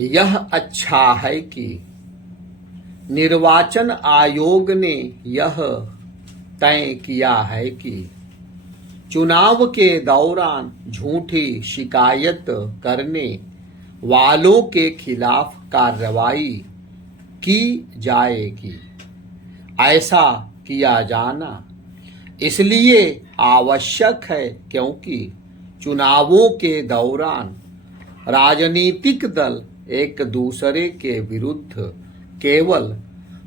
यह अच्छा है कि निर्वाचन आयोग ने यह तय किया है कि चुनाव के दौरान झूठी शिकायत करने वालों के खिलाफ कार्रवाई की जाएगी। ऐसा किया जाना इसलिए आवश्यक है क्योंकि चुनावों के दौरान राजनीतिक दल एक दूसरे के विरुद्ध केवल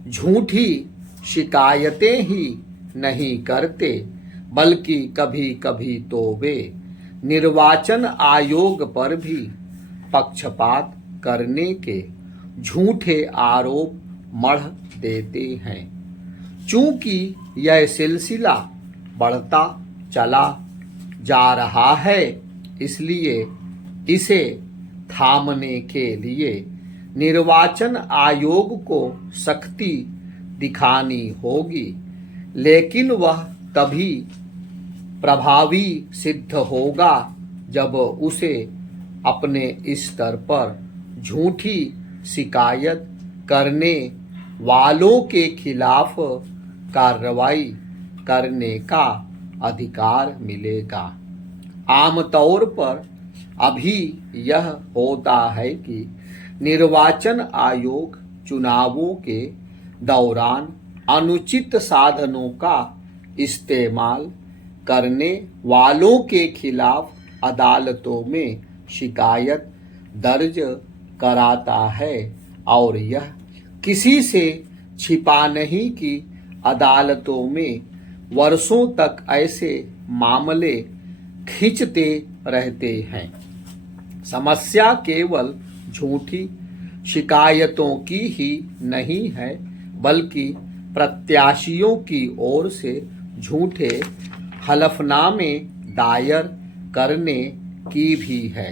झूठी शिकायतें ही नहीं करते बल्कि कभी कभी तो वे निर्वाचन आयोग पर भी पक्षपात करने के झूठे आरोप मढ़ देते हैं। चूंकि यह सिलसिला बढ़ता चला जा रहा है इसलिए इसे थामने के लिए निर्वाचन आयोग को सख्ती दिखानी होगी, लेकिन वह तभी प्रभावी सिद्ध होगा जब उसे अपने स्तर पर झूठी शिकायत करने वालों के खिलाफ कार्रवाई करने का अधिकार मिलेगा। आमतौर पर अभी यह होता है कि निर्वाचन आयोग चुनावों के दौरान अनुचित साधनों का इस्तेमाल करने वालों के खिलाफ अदालतों में शिकायत दर्ज कराता है और यह किसी से छिपा नहीं कि अदालतों में वर्षों तक ऐसे मामले खींचते रहते हैं। समस्या केवल झूठी शिकायतों की ही नहीं है बल्कि प्रत्याशियों की ओर से झूठे हलफनामे दायर करने की भी है।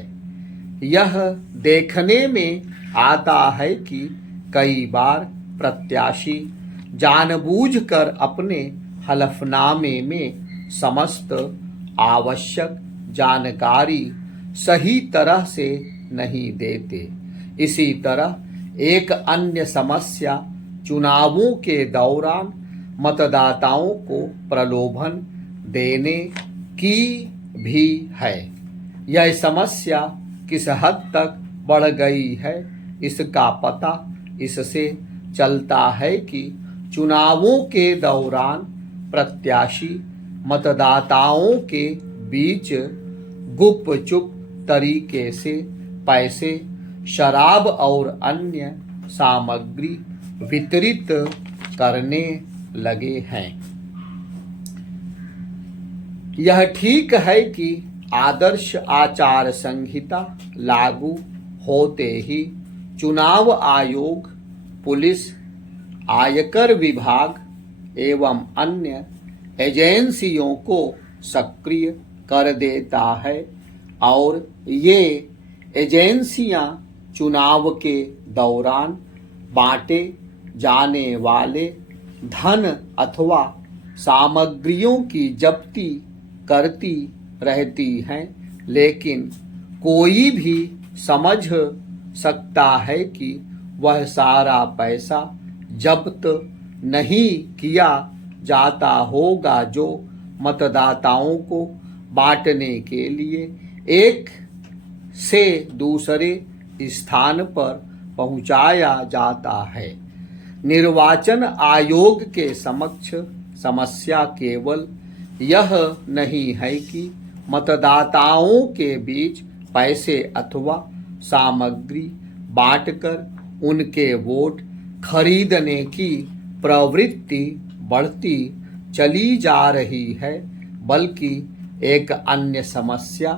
यह देखने में आता है कि कई बार प्रत्याशी जानबूझकर अपने हलफनामे में समस्त आवश्यक जानकारी सही तरह से नहीं देते। इसी तरह एक अन्य समस्या चुनावों के दौरान मतदाताओं को प्रलोभन देने की भी है। यह समस्या किस हद तक बढ़ गई है इसका पता इससे चलता है कि चुनावों के दौरान प्रत्याशी मतदाताओं के बीच गुपचुप तरीके से पैसे, शराब और अन्य सामग्री वितरित करने लगे हैं। यह ठीक है कि आदर्श आचार संहिता लागू होते ही चुनाव आयोग, पुलिस, आयकर विभाग एवं अन्य एजेंसियों को सक्रिय कर देता है और ये एजेंसियां चुनाव के दौरान बांटे जाने वाले धन अथवा सामग्रियों की जब्ती करती रहती हैं, लेकिन कोई भी समझ सकता है कि वह सारा पैसा जब्त नहीं किया जाता होगा जो मतदाताओं को बांटने के लिए एक से दूसरे स्थान पर पहुंचाया जाता है। निर्वाचन आयोग के समक्ष समस्या केवल यह नहीं है कि मतदाताओं के बीच पैसे अथवा सामग्री बांटकर उनके वोट खरीदने की प्रवृत्ति बढ़ती चली जा रही है, बल्कि एक अन्य समस्या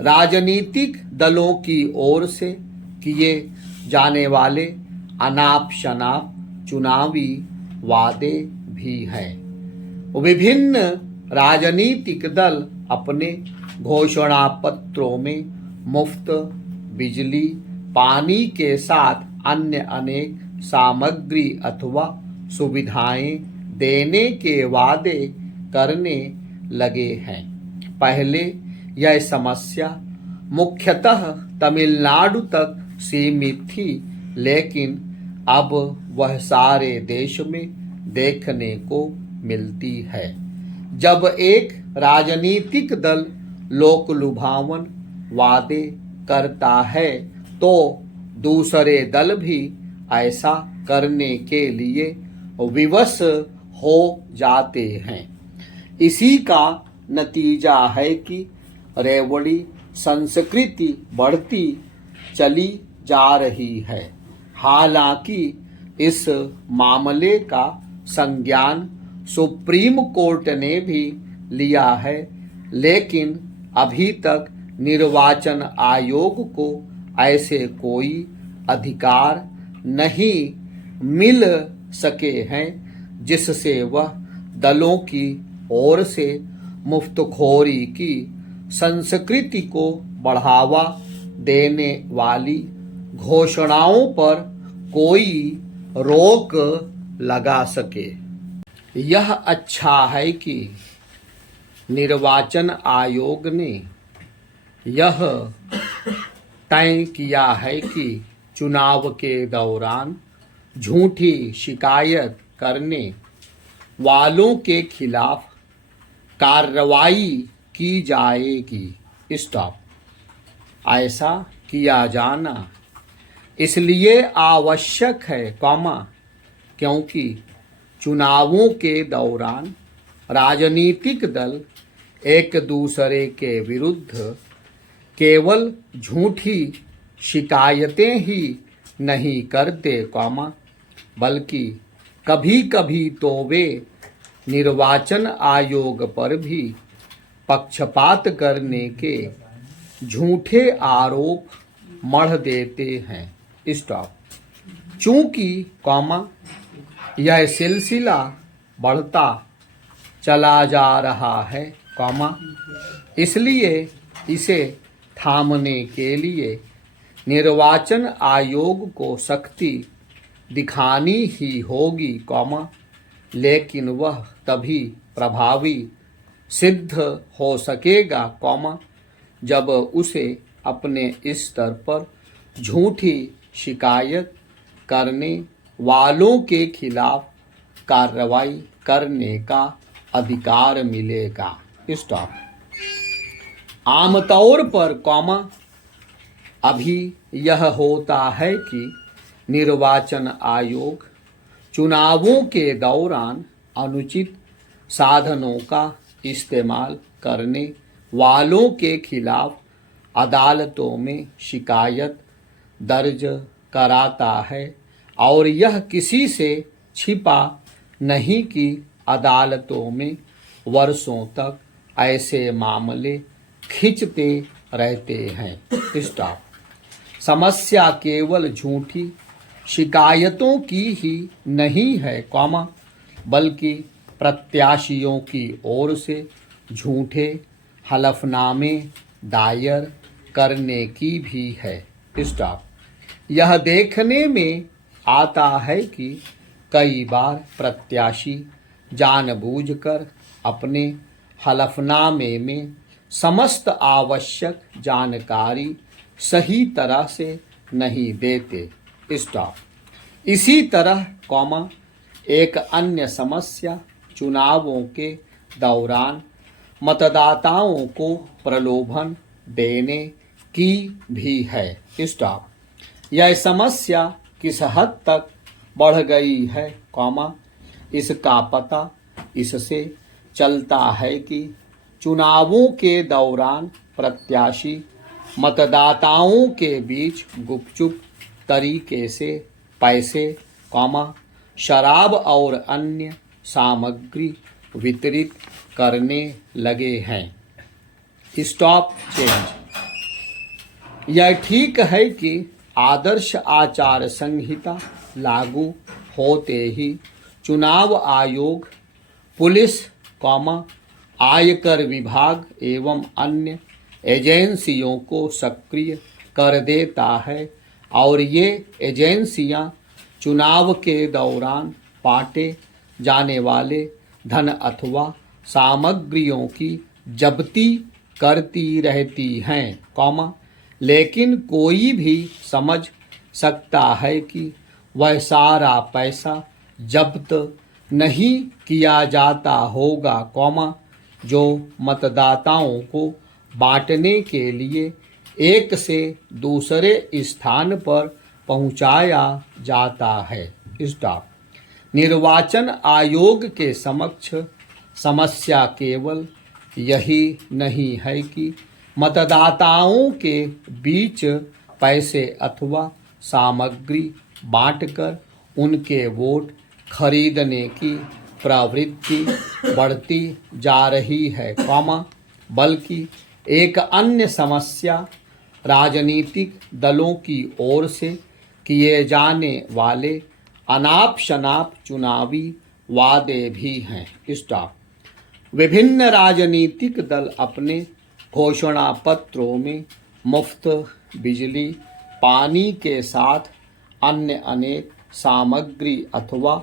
राजनीतिक दलों की ओर से किए जाने वाले अनाप शनाप चुनावी वादे भी है। विभिन्न राजनीतिक दल अपने घोषणा पत्रों में मुफ्त बिजली, पानी के साथ अन्य अनेक सामग्री अथवा सुविधाएं देने के वादे करने लगे हैं। पहले यह समस्या मुख्यतः तमिलनाडु तक सीमित थी, लेकिन अब वह सारे देश में देखने को मिलती है। जब एक राजनीतिक दल लोक लुभावन वादे करता है तो दूसरे दल भी ऐसा करने के लिए विवश हो जाते हैं। इसी का नतीजा है कि रेवड़ी संस्कृति बढ़ती चली जा रही है। हालांकि इस मामले का संज्ञान सुप्रीम कोर्ट ने भी लिया है, लेकिन अभी तक निर्वाचन आयोग को ऐसे कोई अधिकार नहीं मिल सके हैं जिससे वह दलों की ओर से मुफ्तखोरी की संस्कृति को बढ़ावा देने वाली घोषणाओं पर कोई रोक लगा सके। यह अच्छा है कि निर्वाचन आयोग ने यह तय किया है कि चुनाव के दौरान झूठी शिकायत करने वालों के खिलाफ कार्रवाई की जाएगी। स्टॉप। ऐसा किया जाना इसलिए आवश्यक है क्योंकि चुनावों के दौरान राजनीतिक दल एक दूसरे के विरुद्ध केवल झूठी शिकायतें ही नहीं करते, बल्कि कभी-कभी तो वे निर्वाचन आयोग पर भी पक्षपात करने के झूठे आरोप मढ़ देते हैं। स्टॉप। चूंकि यह सिलसिला बढ़ता चला जा रहा है, इसलिए इसे थामने के लिए निर्वाचन आयोग को सख्ती दिखानी ही होगी, लेकिन वह तभी प्रभावी सिद्ध हो सकेगा, जब उसे अपने स्तर पर झूठी शिकायत करने वालों के खिलाफ कार्रवाई करने का अधिकार मिलेगा। स्टॉप। आमतौर पर अभी यह होता है कि निर्वाचन आयोग चुनावों के दौरान अनुचित साधनों का इस्तेमाल करने वालों के खिलाफ अदालतों में शिकायत दर्ज कराता है, और यह किसी से छिपा नहीं कि अदालतों में वर्षों तक ऐसे मामले खिंचते रहते हैं। स्टॉप। समस्या केवल झूठी शिकायतों की ही नहीं है, बल्कि प्रत्याशियों की ओर से झूठे हलफनामे दायर करने की भी है। स्टॉप। यह देखने में आता है कि कई बार प्रत्याशी जानबूझकर अपने हलफनामे में समस्त आवश्यक जानकारी सही तरह से नहीं देते। स्टॉप। इसी तरह एक अन्य समस्या चुनावों के दौरान मतदाताओं को प्रलोभन देने की भी है। स्टॉप। यह समस्या किस हद तक बढ़ गई है, इसका पता इससे चलता है कि चुनावों के दौरान प्रत्याशी मतदाताओं के बीच गुपचुप तरीके से पैसे, शराब और अन्य सामग्री वितरित करने लगे हैं। Stop change. यह ठीक है कि आदर्श आचार संहिता लागू होते ही चुनाव आयोग, पुलिस, आयकर विभाग एवं अन्य एजेंसियों को सक्रिय कर देता है, और ये एजेंसियां चुनाव के दौरान बांटे जाने वाले धन अथवा सामग्रियों की जब्ती करती रहती हैं, लेकिन कोई भी समझ सकता है कि वह सारा पैसा जब्त नहीं किया जाता होगा, जो मतदाताओं को बांटने के लिए एक से दूसरे स्थान पर पहुंचाया जाता है। स्टॉप। निर्वाचन आयोग के समक्ष समस्या केवल यही नहीं है कि मतदाताओं के बीच पैसे अथवा सामग्री बांटकर उनके वोट खरीदने की प्रवृत्ति बढ़ती जा रही है, बल्कि एक अन्य समस्या राजनीतिक दलों की ओर से किए जाने वाले अनाप शनाप चुनावी वादे भी हैं। स्टॉप। विभिन्न राजनीतिक दल अपने घोषणा पत्रों में मुफ्त बिजली, पानी के साथ अन्य अनेक सामग्री अथवा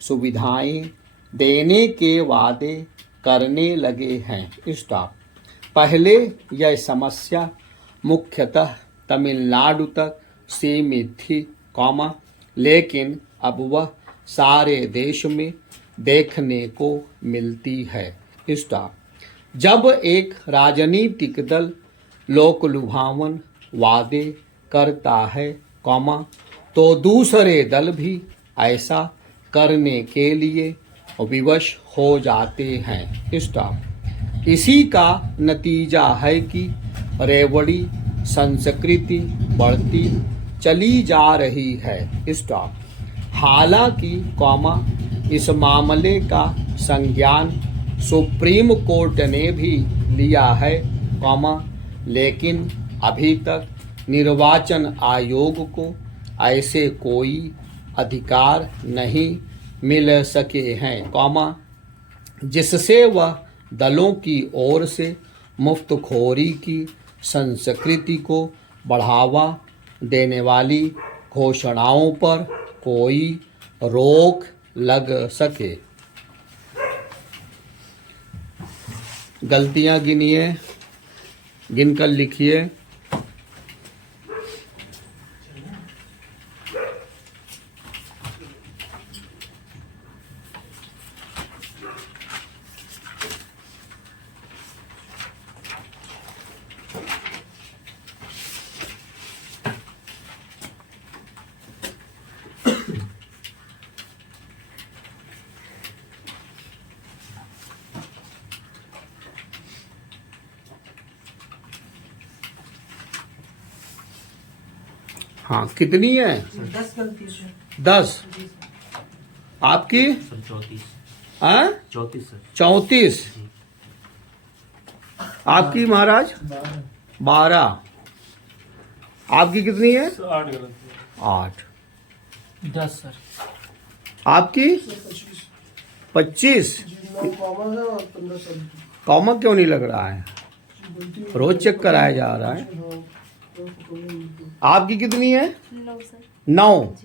सुविधाएं देने के वादे करने लगे हैं। स्टॉप। पहले यह समस्या मुख्यतः तमिलनाडु तक सीमित थी, लेकिन अब वह सारे देश में देखने को मिलती है। स्टॉप। जब एक राजनीतिक दल लोकलुभावन वादे करता है, तो दूसरे दल भी ऐसा करने के लिए विवश हो जाते हैं। स्टॉप। इसी का नतीजा है कि रेवड़ी संस्कृति बढ़ती चली जा रही है। स्टॉप। हालांकि इस मामले का संज्ञान सुप्रीम कोर्ट ने भी लिया है, लेकिन अभी तक निर्वाचन आयोग को ऐसे कोई अधिकार नहीं मिल सके हैं, जिससे वह दलों की ओर से मुफ्तखोरी की संस्कृति को बढ़ावा देने वाली घोषणाओं पर कोई रोक लग सके। गलतियां गिनिए, गिनकर लिखिए। हाँ, कितनी है? 10 गलती है। 10। आपकी? 34। हाँ? 34 सर। 34। आपकी महाराज? 12। आपकी कितनी है? 8 गलती है। 8। 10 सर। आपकी? 25। कॉमा क्यों नहीं लग रहा है? रोज चेक कराया जा रहा है। आपकी कितनी है? 9 सर। 9।